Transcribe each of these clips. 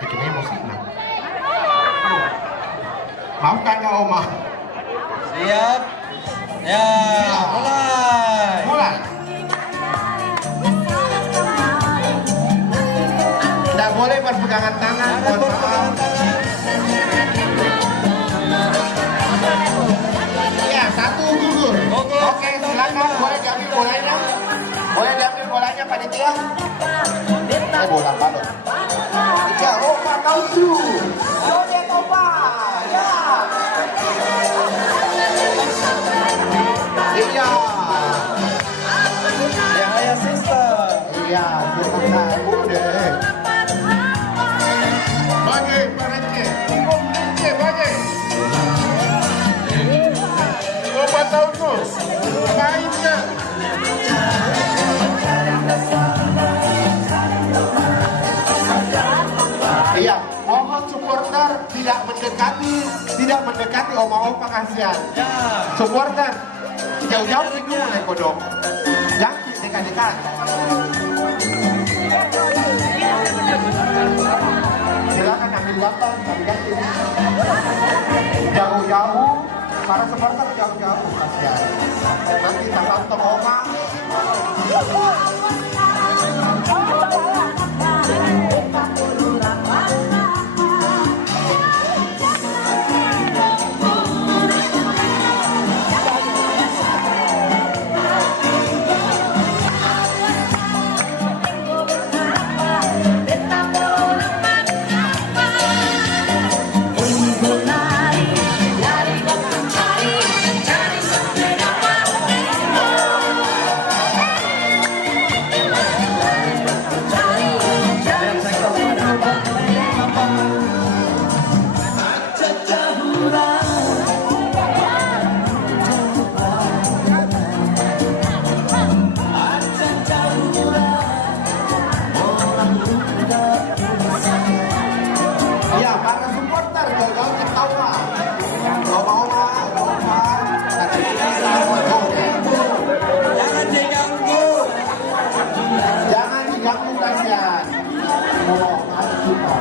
bikin emosi. Nah. Maafkan ya Oma. Siap. Ya, mulai. Mulai. Tidak boleh berpegangan tangan. Mohon maaf. Ya, satu gugur. Oke, silakan. Boleh diambil bolanya. Boleh diambil bolanya panitia. Bola balon. Ya, Opa kau tu. Joget Opa. Ya. Iya. Ya, ayah sister. Iya, terima kasih. Udah. Bagi, Parente. Bagi. Opa tahu tu. Mainnya. Iya, mohon supporter tidak mendekati oma-oma kasihan. Ya. Supporter jauh-jauh sih dulu nih kodok. Jangan dekat-dekat. Silakan ambil gambar, ambil ganti. Jauh-jauh, para supporter jauh-jauh kasihan. Nanti tak tonton oma. Iya, para supporter jauh-jauh ketawa. Oma-oma. Jangan diganggu. Jangan diganggu kasihan. Oh, ada juga.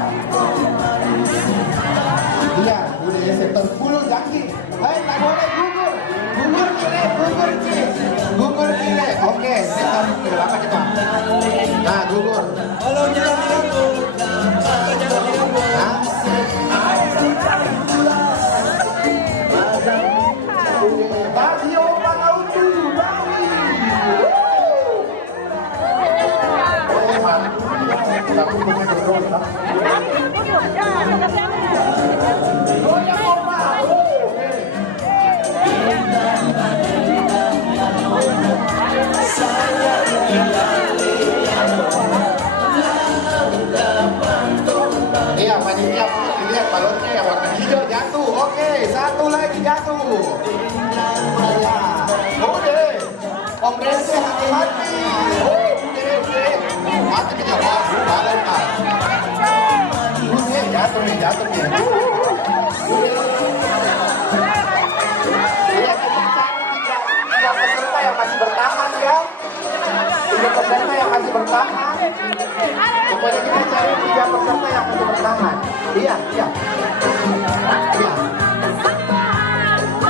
Iya, budaya sektor 10 jangki. Tak boleh gugur. Gugur kile. Gugur kile. Oke, sektor 10 apa kita? Nah, gugur. Tolong jangan diganggu. Jangan diganggu. Nah. Bagi Opa Nautu, bagi. Tapi punya berdosa. Goyang Opa. Iya, panitia lihat balonnya yang warna hijau jatuh. Oke, satu lagi jatuh. Iya. Oke. Om Rese hati-hati. Udah. Mati ke jawab. Balon Pak. Jatuh nih. Iya, kita cari tiga peserta yang masih bertahan ya. Tiga peserta yang masih bertahan. Pokoknya kita cari tiga peserta yang masih bertahan. Iya.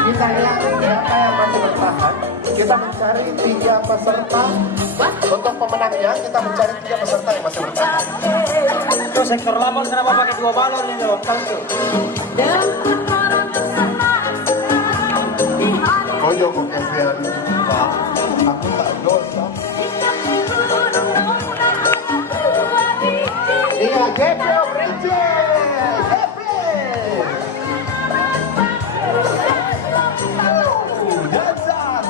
Kita lihat siapa yang masih bertahan. Kita mencari tiga peserta. Untuk pemenangnya kita mencari tiga peserta yang masih bertahan. Itu sektor 8 kenapa pakai 2 balon ini dong? Oh iya kok kasihan. Aku tak dosa. Iya, GP Om Rece. GP. Dansan.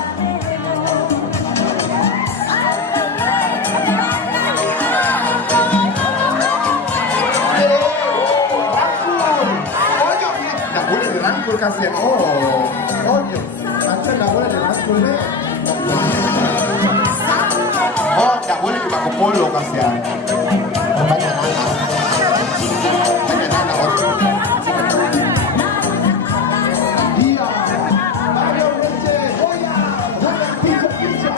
Tidak boleh dirangkul kasihan. Oh iya. Nanti tidak boleh dirangkul nih. Oh, tidak boleh dipakai polo kasihan. Banyak anak. Iya. Mario Rece. Oh ya. Jangan pijak-pijak.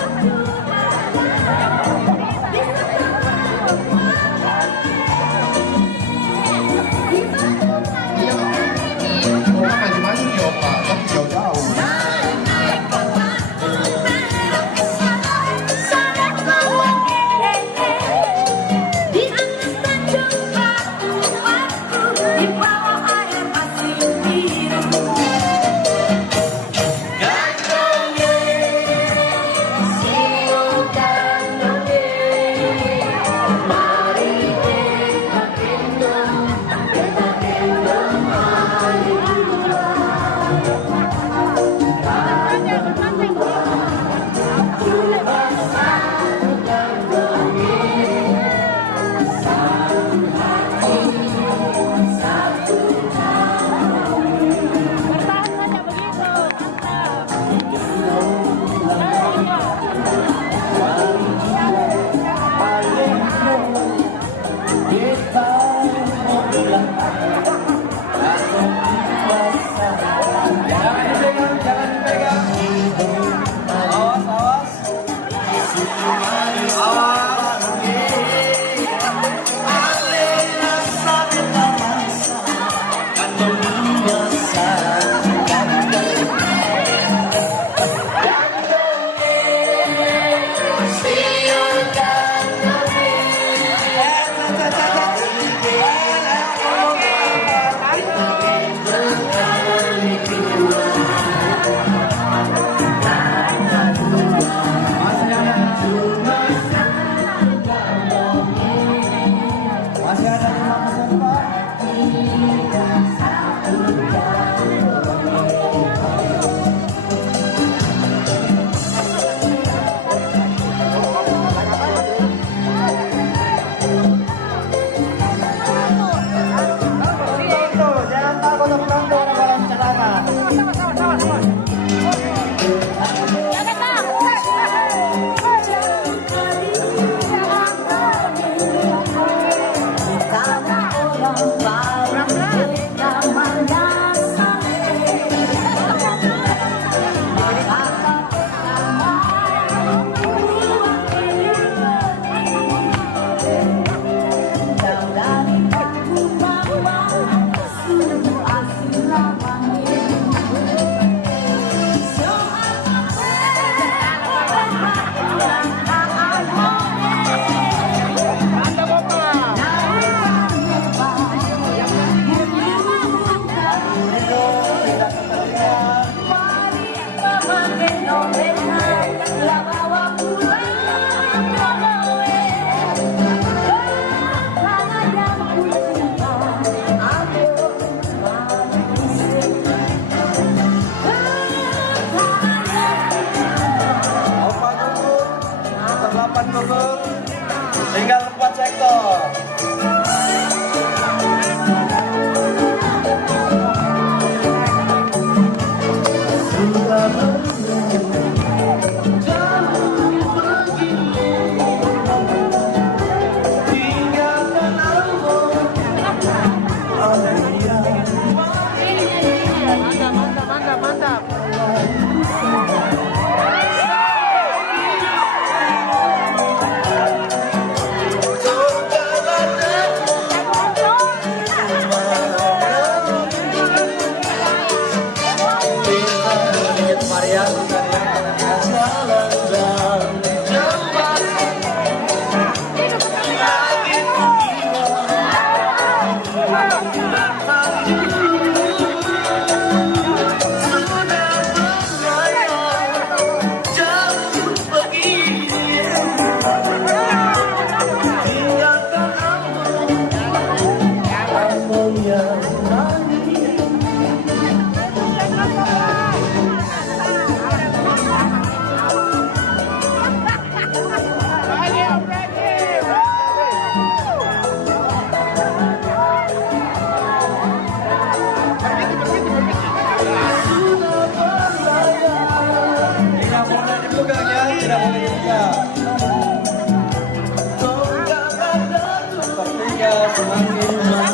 Masih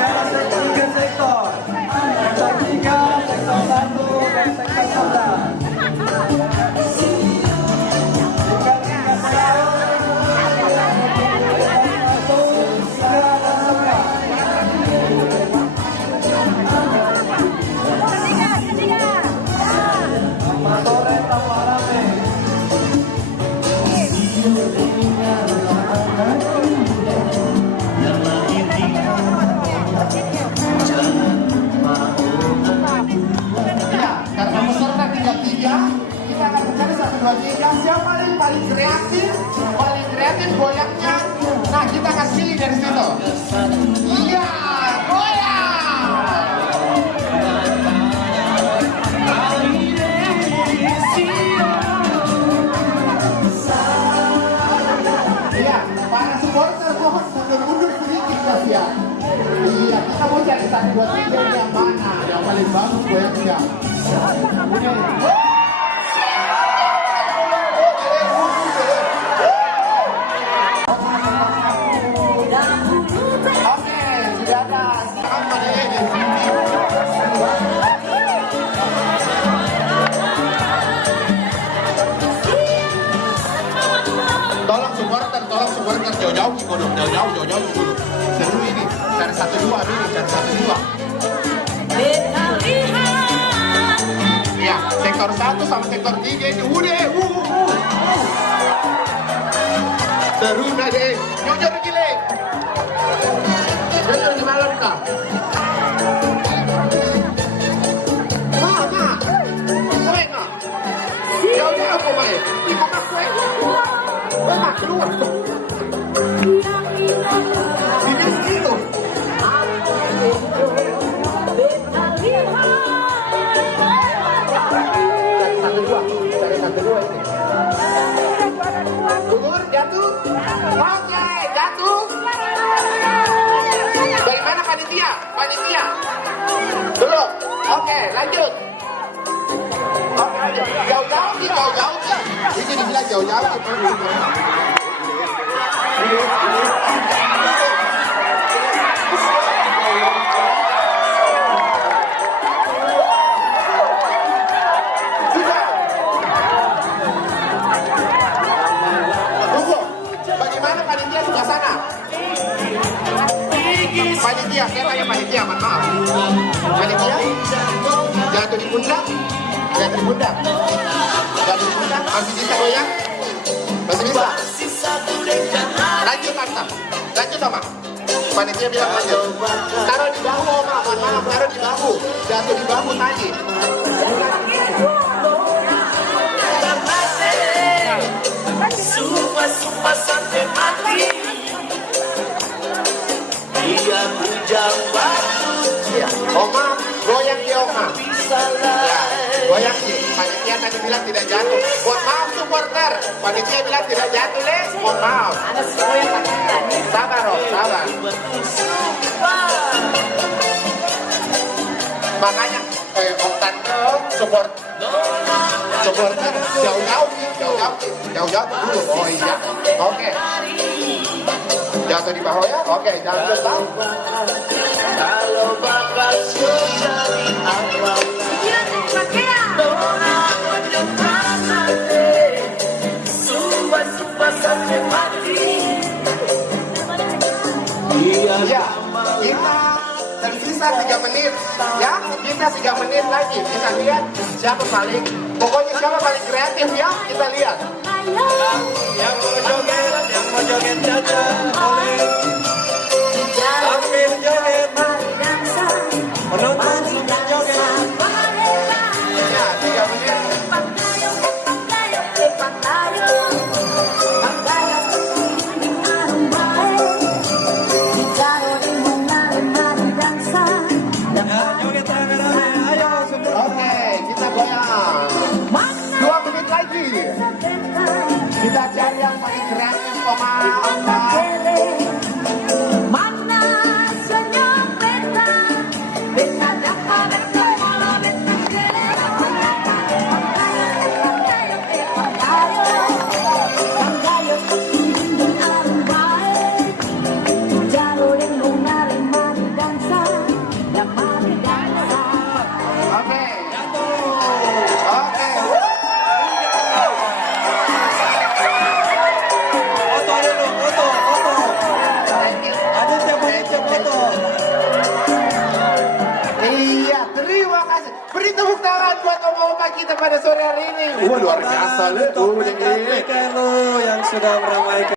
ada sektor 3 sektor. Sektor 3, sektor 1, dan sektor 4. Ya, karena peserta 33, kita akan mencari 1, 2, 3. Siapa yang paling kreatif? Paling kreatif goyangnya. Nah, kita akan pilih dari situ. Iya, goyang. Iya, para supporter mohon mundur sedikit ya. Iya, kita mau cari 1, 2, 3 yang mana yang paling bagus goyangnya. Oke, sudah ada. Sekarang pada ini. Tolong supporter jauh-jauh dulu, jauh-jauh dulu. Seru ini, cari 1, 2 dulu, cari 1, 2. Ya, sektor 1 sama sektor 3 ini udah. Seru dah deh. Jujur gile. Jujur di malam kah? Ma. Kue nggak? Jauh-jauh aku main. Di mana kue? Kue mah keluar. Ini segitu. Cari satu dua ini. Gugur, jatuh. Oke, jatuh. Bagaimana panitia? Panitia. Belum. Oke, lanjut. Oke, jauh-jauh nih, jauh-jauh nih. Ini dibilang jauh-jauh. Panitia, saya tanya panitia, maaf. Panitia, jatuh di pundak, masih bisa goyang, masih bisa. Lanjut Anta, lanjut Oma. Panitia bilang lanjut. Taruh di bahu Oma, mohon maaf, taruh di bahu, jatuh di bahu tadi. Sumpah sampai mati. Dia bujang batu. Ya, Oma, goyang di Oma. Ya, goyang sih. Panitia tadi bilang tidak jatuh. Mohon maaf supporter. Panitia bilang tidak jatuh, Le. Mohon maaf. Sabar, Om, sabar. Makanya, Om Tante supporter jauh-jauh dulu. Oh iya, oke. Jatuh di bawah ya, oke, jangan jatuh. Kalau bakal cari apa? Sumpah sampai mati. Iya, kita tersisa 3 menit. Ya, kita 3 menit lagi. Kita lihat siapa paling, pokoknya siapa paling kreatif ya, kita lihat. Yang mau joget saja boleh sambil joget. Penonton sambil joget. Ya, 3 menit. Ya, joget rame-rame. Ayo semua. Oke, kita goyang. 2 menit lagi. Kita cari yang paling kreatif, Oma. Tepuk tangan buat Oma-Oma kita pada sore hari ini. Wah, luar biasa, Le. Untuk menyampaikan lo yang sudah meramaikan.